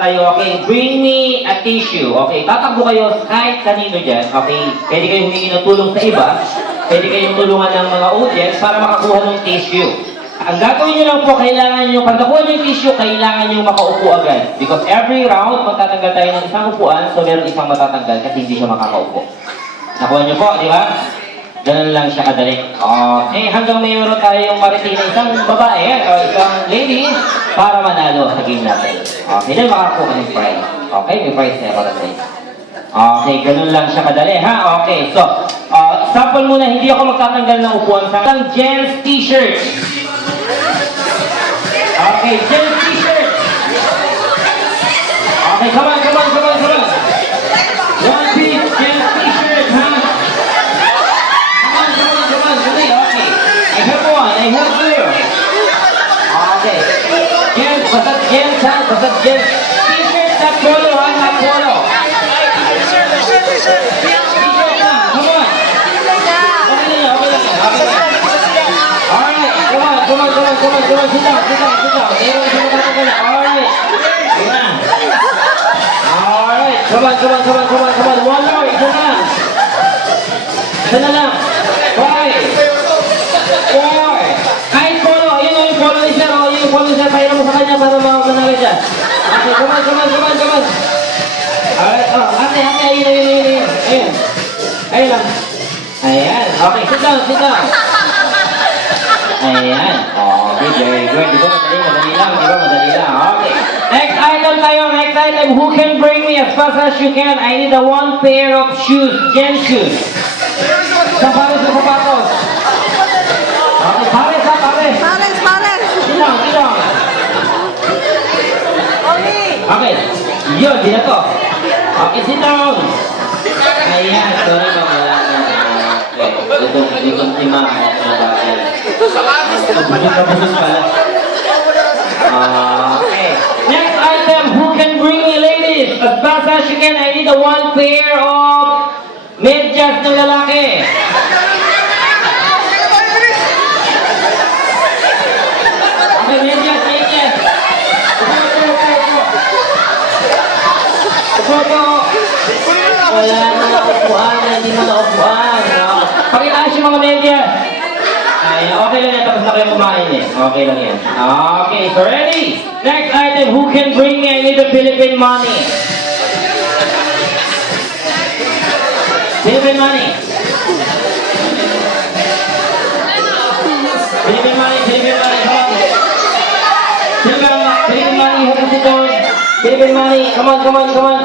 tayo. Okay, bring me a tissue. Okay, tatakbo kayo kahit kanino dyan. Okay, pwede kayo humingi ng tulong sa iba. Pwede kayong tulungan ng mga audience para makakuha ng tissue. Ang gagawin nyo lang po, kailangan nyo, pag nakuha nyo yung tissue, kailangan nyo makaupo agad. Because every round, magtatanggal tayo ng isang upuan, so meron isang matatanggal kasi hindi siya makakaupo. Nakuha nyo po, di ba? Ganun lang siya kadali. Okay, hanggang mayroon tayong maritin na isang babae o isang lady para manalo sa game natin. Okay, then makakuha ng prize. Okay, may prize na para sa inyo. Okay, ganun lang siya kadali, ha? Okay, so, sample muna, hindi ako magtatanggal ng upuan sa isang gents t-shirt. Okay, gents t-shirt. Okay, come on, come on, come on, come on. One piece, gents t-shirt, ha? I have two. Okay. Gents, basag gents ha? Basag gents. T-shirt na polo ha? Na polo. T-shirt na. Come on. Okay na yan, okay na yan. Alright. Come on, come on, come on, come on, come on. Sit down, sit down, sit down. Meron siya magkakagala. Alright. Sige na. Alright. Come on, come on, come on, come on, come on. One more. Isa na. Isa na lang. Five. Four. Kahit polo, ayun o yung polo ni sir, o yung polo ni sir, pahiram mo sa kanya para manalo siya. Okay, come on, come on, come on, come on. Alright, ate, ayun. Ayun lang. Ayan, okay, sit down, sit down. Ayan, okay, very good. Di ba madali lang, di ba madali lang, okay. Next item tayo, next item, who can bring me as fast as you can? I need a one pair of shoes, gents shoes. Sapatos sa sapatos. Okay, pares ha, pares. Pares. Sit down, sit down. Okay, yun, di na to. Okay, sit down. Ayan, sorry ba, wala na. Okay, itong lima. Busog pala. Okay. Next item, who can bring me ladies? As fast as you can, I need a one pair of medyas ng lalaki. Okay, medyas. Wala na upuan, hindi mo na upuan. Pakitaas yung mga medyas. Ay, okay lang yan, tapos na kayo kumain eh. Okay lang yan. Okay, so ready? Next item, who can bring me? I need the Philippine money. Philippine money. Philippine money, Philippine money, come on. Philippine money, who can sit down? Philippine money, come on, come on, come on.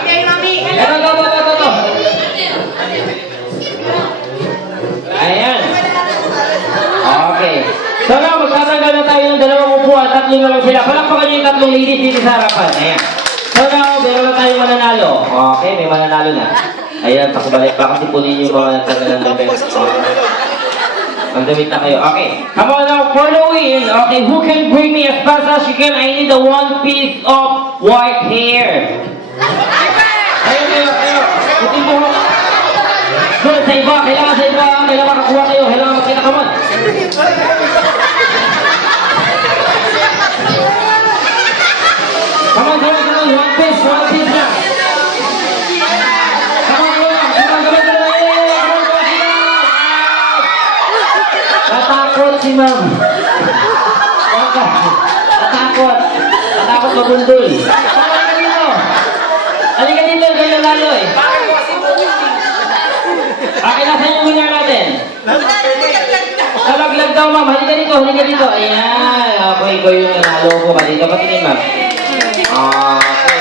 Mami. Ito. Ayan. Okay. So now, magtatanggal na tayo ng dalawang upuan. Tatlong naman sila. Palakpakan nyo yung tatlong ladies dito sa harapan. Ayan. So now, meron na tayong mananalo. Okay, may mananalo na. Ayan, pakibalik pa kasi punin yung mga nagtanggal ng damit. Magdamit na kayo. Okay. Come on now, for the win. Okay, who can bring me as fast as you can? I need a one piece of white hair. Ayo. Putin mo. Doon sa iba. Kailangan sa iba. Kailangan makakuha kayo. Kailangan makita ka man. Come on. One piece na. Come on. Natakot si ma'am. Natakot mabundol. Halika dito, kayo lalo eh. Okay, nasan yung winner natin? Nalaglag daw ma'am, halika dito. Ayan, okay, ko yung nanalo ko ka dito. Patingin ma'am. Okay.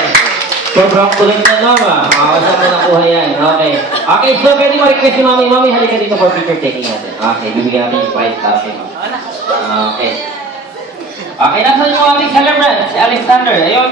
Sobrang kulit na ma'am. Saan mo nakuha yan? Okay. Okay, so pwede ma-request si mami. Mami, halika dito for picture taking natin. Okay, bibigyan natin yung prize natin. Okay. Okay, nasan yung aming celebrant? Si Alexander. Ayun.